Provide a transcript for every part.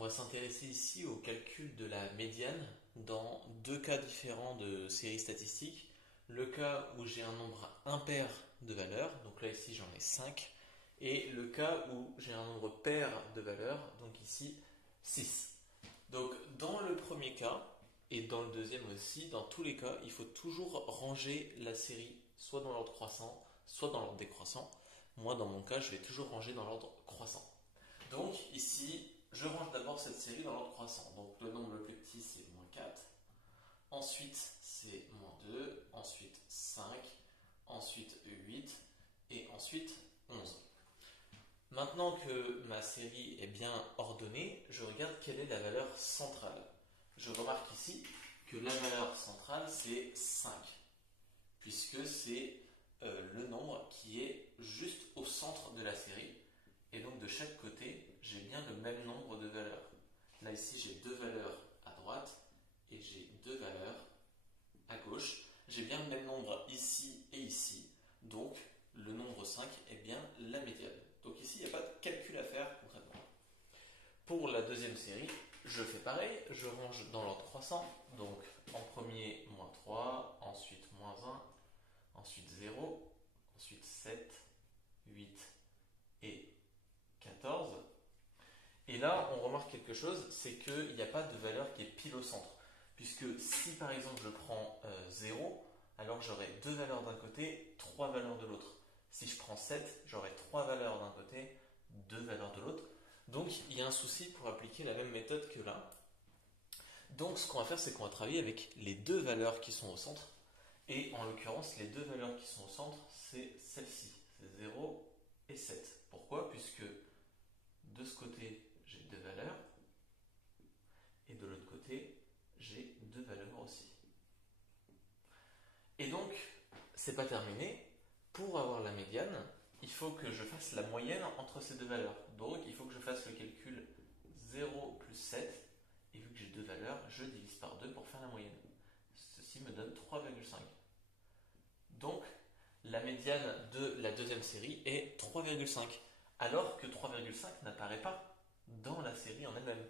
On va s'intéresser ici au calcul de la médiane dans deux cas différents de séries statistiques. Le cas où j'ai un nombre impair de valeurs, donc là ici j'en ai 5, et le cas où j'ai un nombre pair de valeurs, donc ici 6. Donc dans le premier cas, et dans le deuxième aussi, dans tous les cas, il faut toujours ranger la série soit dans l'ordre croissant, soit dans l'ordre décroissant. Moi dans mon cas, je vais toujours ranger dans l'ordre croissant. Donc ici, je range d'abord cette série dans l'ordre croissant. Donc le nombre le plus petit, c'est moins 4. Ensuite, c'est moins 2. Ensuite, 5. Ensuite, 8. Et ensuite, 11. Maintenant que ma série est bien ordonnée, je regarde quelle est la valeur centrale. Je remarque ici que la valeur centrale, c'est 5. Puisque c'est le nombre qui est juste au centre de la série. Et donc de chaque côté, j'ai bien le même nombre de valeurs. Là ici, j'ai deux valeurs à droite et j'ai deux valeurs à gauche. J'ai bien le même nombre ici et ici. Donc le nombre 5 est bien la médiane. Donc ici, il n'y a pas de calcul à faire concrètement. Pour la deuxième série, je fais pareil. Je range dans l'ordre croissant. Donc en premier, moins 3, ensuite moins 1, ensuite 0, ensuite 7, 8 et 14. Et là, on remarque quelque chose, c'est qu'il n'y a pas de valeur qui est pile au centre. Puisque si par exemple je prends 0, alors j'aurai deux valeurs d'un côté, trois valeurs de l'autre. Si je prends 7, j'aurai trois valeurs d'un côté, deux valeurs de l'autre. Donc il y a un souci pour appliquer la même méthode que là. Donc ce qu'on va faire, c'est qu'on va travailler avec les deux valeurs qui sont au centre. Et en l'occurrence, les deux valeurs qui sont au centre, c'est celle-ci, c'est 0 et 7. Pourquoi? Puisque de ce côté, j'ai deux valeurs, et de l'autre côté, j'ai deux valeurs aussi. Et donc, c'est pas terminé. Pour avoir la médiane, il faut que je fasse la moyenne entre ces deux valeurs. Donc, il faut que je fasse le calcul 0 plus 7, et vu que j'ai deux valeurs, je divise par 2 pour faire la moyenne. Ceci me donne 3,5. Donc, la médiane de la deuxième série est 3,5. Alors que 3,5 n'apparaît pas dans la série en elle-même.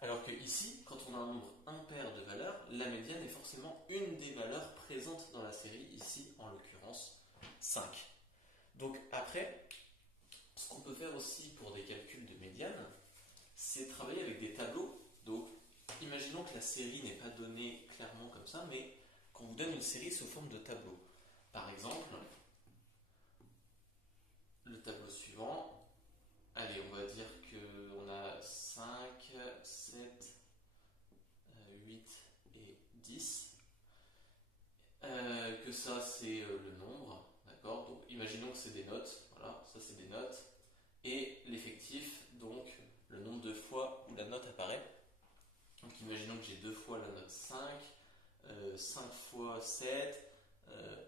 Alors que ici, quand on a un nombre impair de valeurs, la médiane est forcément une des valeurs présentes dans la série, ici en l'occurrence 5. Donc après, ce qu'on peut faire aussi pour des calculs de médiane, c'est travailler avec des tableaux. Donc imaginons que la série n'est pas donnée clairement comme ça, mais qu'on vous donne une série sous forme de tableau. Par exemple, le tableau suivant. Allez, on va dire qu'on a 5, 7, 8 et 10. Que ça, c'est le nombre. D'accord? Donc, imaginons que c'est des notes. Voilà, ça, c'est des notes. Et l'effectif, donc, le nombre de fois où la note apparaît. Donc, imaginons que j'ai deux fois la note 5, 5 fois 7,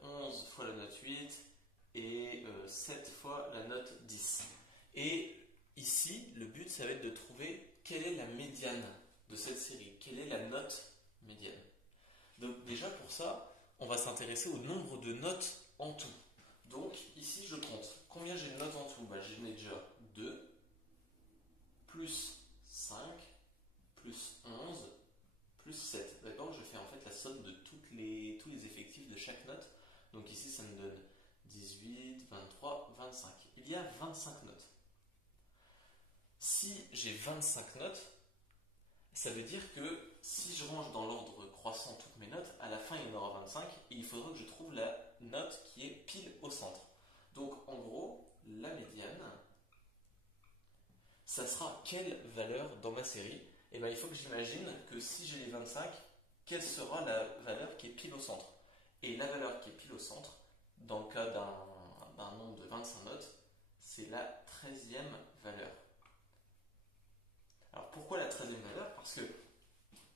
11 fois la note 8 et 7 fois la note 10. Et ici, le but, ça va être de trouver quelle est la médiane de cette série, quelle est la note médiane. Donc déjà pour ça, on va s'intéresser au nombre de notes en tout. Donc ici, je compte. Combien j'ai de notes en tout? J'en ai déjà 2, plus 5, plus 11, plus 7. D'accord? Je fais en fait la somme de tous les effectifs de chaque note. Donc ici, ça me donne 18, 23, 25. Il y a 25 notes. Si j'ai 25 notes, ça veut dire que si je range dans l'ordre croissant toutes mes notes, à la fin il y en aura 25 et il faudra que je trouve la note qui est pile au centre. Donc en gros, la médiane, ça sera quelle valeur dans ma série? Et bien il faut que j'imagine que si j'ai les 25, quelle sera la valeur qui est pile au centre? Et la valeur qui est pile au centre, dans le cas d'un nombre de 25 notes, c'est la 13e valeur. Alors pourquoi la 13e valeur? Parce que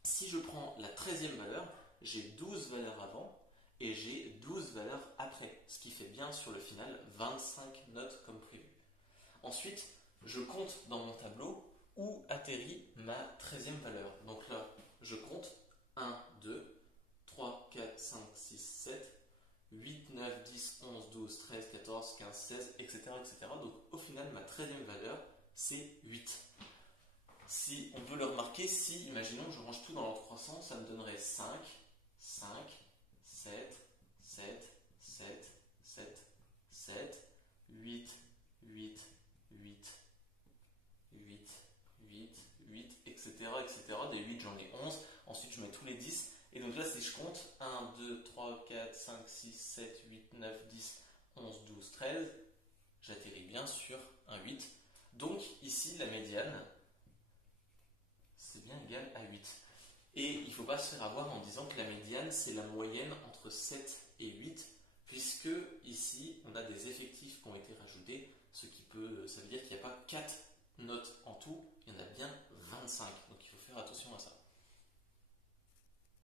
si je prends la 13e valeur, j'ai 12 valeurs avant et j'ai 12 valeurs après, ce qui fait bien sur le final 25 notes comme prévu. Ensuite, je compte dans mon tableau où atterrit ma 13e valeur. Donc là, je compte 1, 2, 3, 4, 5, 6, 7, 8, 9, 10, 11, 12, 13, 14, 15, 16, etc. etc. Donc au final, ma 13e valeur, c'est 8. Si on veut le remarquer, si, imaginons, je range tout dans l'ordre croissant, ça me donnerait 5, 5, 7, 7, 7, 7, 7, 8, 8, 8, 8, 8, 8, etc., etc. Des 8, j'en ai 11. Ensuite, je mets tous les 10. Et donc là, si je compte 1, 2, 3, 4, 5, 6, 7, 8, 9, 10, 11, 12, 13, j'atterris bien sur un 8. Donc ici, la médiane, c'est bien égal à 8. Et il ne faut pas se faire avoir en disant que la médiane, c'est la moyenne entre 7